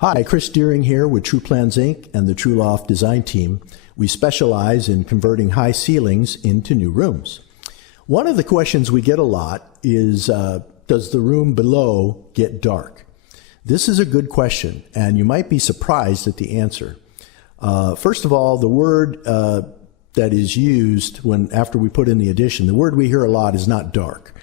Hi, Chris Deering here with TruPlans Inc. and the TRULOFT design team. We specialize in converting high ceilings into new rooms. One of the questions we get a lot is, does the room below get dark? This is a good question, and you might be surprised at the answer. First of all, the word that is used after we put in the addition, the word we hear a lot is not dark.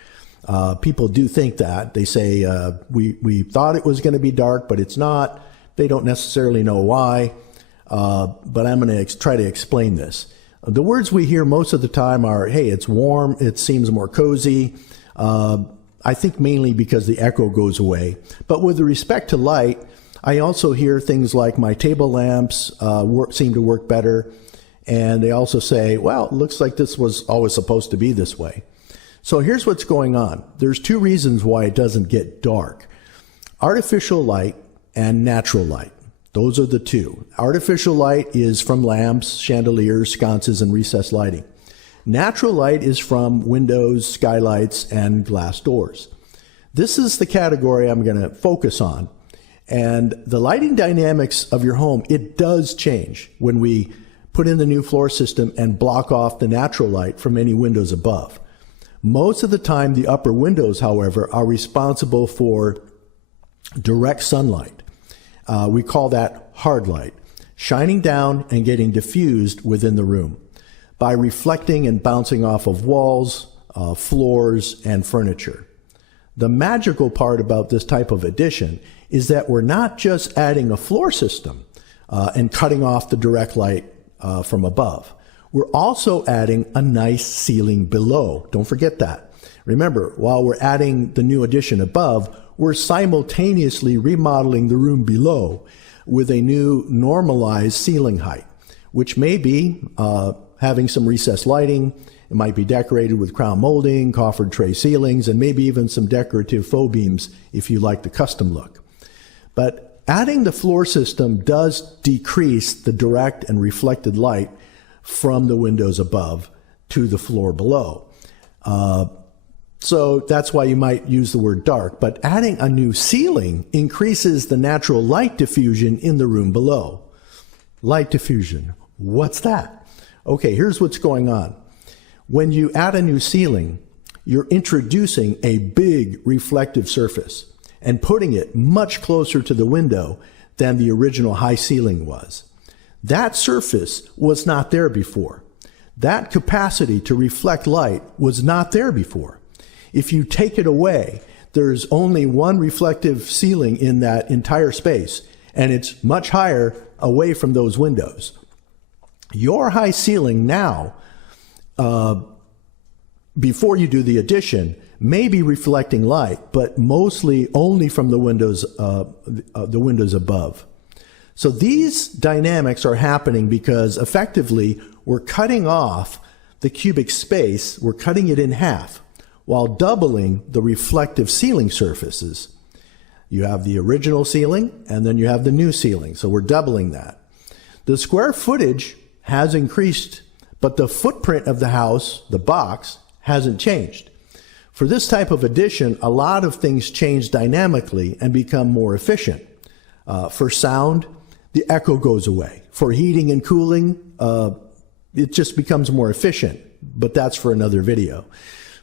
People do think that. They say, we thought it was going to be dark, but it's not. They don't necessarily know why, but I'm going to try to explain this. The words we hear most of the time are, hey, it's warm, it seems more cozy. I think mainly because the echo goes away. But with respect to light, I also hear things like my table lamps seem to work better. And they also say, well, it looks like this was always supposed to be this way. So here's what's going on. There's two reasons why it doesn't get dark. Artificial light and natural light. Those are the two. Artificial light is from lamps, chandeliers, sconces, and recessed lighting. Natural light is from windows, skylights, and glass doors. This is the category I'm going to focus on. And the lighting dynamics of your home, it does change when we put in the new floor system and block off the natural light from any windows above. Most of the time, the upper windows, however, are responsible for direct sunlight. We call that hard light, shining down and getting diffused within the room by reflecting and bouncing off of walls, floors, and furniture. The magical part about this type of addition is that we're not just adding a floor system and cutting off the direct light from above. We're also adding a nice ceiling below. Don't forget that. Remember, while we're adding the new addition above, we're simultaneously remodeling the room below with a new normalized ceiling height, which may be having some recessed lighting. It might be decorated with crown molding, coffered tray ceilings, and maybe even some decorative faux beams if you like the custom look. But adding the floor system does decrease the direct and reflected light from the windows above to the floor below. So that's why you might use the word dark, but adding a new ceiling increases the natural light diffusion in the room below. Light diffusion, what's that? Okay, here's what's going on. When you add a new ceiling, you're introducing a big reflective surface and putting it much closer to the window than the original high ceiling was. That surface was not there before. That capacity to reflect light was not there before. If you take it away, there's only one reflective ceiling in that entire space, and it's much higher away from those windows. Your high ceiling now, before you do the addition, may be reflecting light, but mostly only from the windows above. So these dynamics are happening because effectively we're cutting off the cubic space, we're cutting it in half, while doubling the reflective ceiling surfaces. You have the original ceiling, and then you have the new ceiling, so we're doubling that. The square footage has increased, but the footprint of the house, the box, hasn't changed. For this type of addition, a lot of things change dynamically and become more efficient. For sound, the echo goes away. For heating and cooling, it just becomes more efficient, but that's for another video.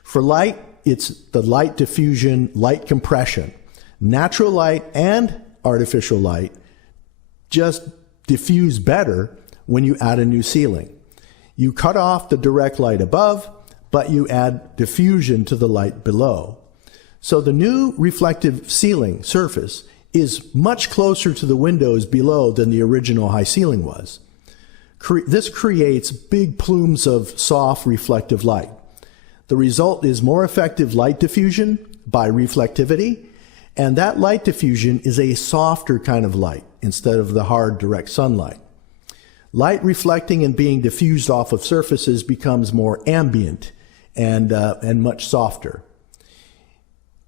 For light, it's the light diffusion, light compression. Natural light and artificial light just diffuse better when you add a new ceiling. You cut off the direct light above, but you add diffusion to the light below. So the new reflective ceiling surface is much closer to the windows below than the original high ceiling was. This creates big plumes of soft reflective light. The result is more effective light diffusion by reflectivity, and that light diffusion is a softer kind of light instead of the hard direct sunlight. Light reflecting and being diffused off of surfaces becomes more ambient and much softer.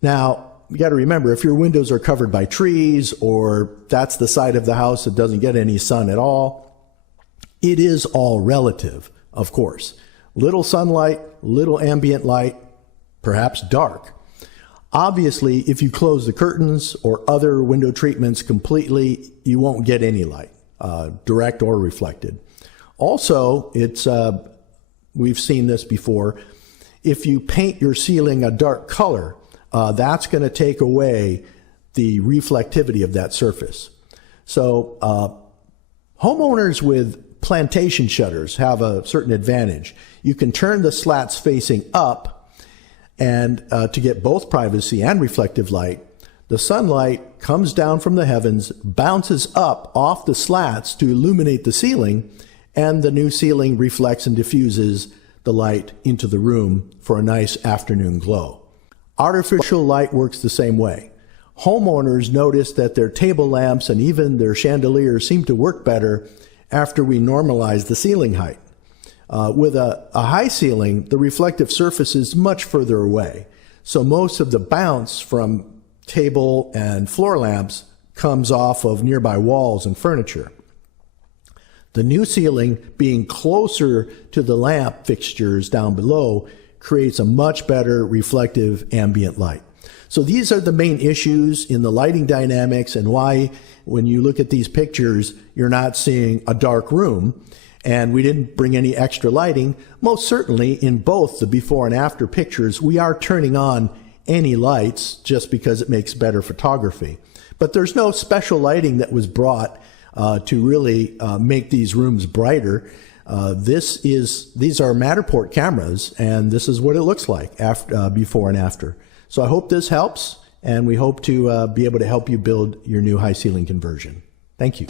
Now, you got to remember, if your windows are covered by trees or that's the side of the house that doesn't get any sun at all, it is all relative, of course. Little sunlight, little ambient light, perhaps dark. Obviously, if you close the curtains or other window treatments completely, you won't get any light, direct or reflected. Also, we've seen this before, if you paint your ceiling a dark color, that's going to take away the reflectivity of that surface. So homeowners with plantation shutters have a certain advantage. You can turn the slats facing up, and to get both privacy and reflective light. The sunlight comes down from the heavens, bounces up off the slats to illuminate the ceiling, and the new ceiling reflects and diffuses the light into the room for a nice afternoon glow. Artificial light works the same way. Homeowners notice that their table lamps and even their chandeliers seem to work better after we normalize the ceiling height. With a high ceiling, the reflective surface is much further away, so most of the bounce from table and floor lamps comes off of nearby walls and furniture. The new ceiling, being closer to the lamp fixtures down below, creates a much better reflective ambient light. So these are the main issues in the lighting dynamics and why, when you look at these pictures, you're not seeing a dark room. And we didn't bring any extra lighting. Most certainly, in both the before and after pictures, we are turning on any lights just because it makes better photography. But there's no special lighting that was brought to really make these rooms brighter. These are Matterport cameras, and this is what it looks like before and after. So I hope this helps, and we hope to be able to help you build your new high ceiling conversion. Thank you.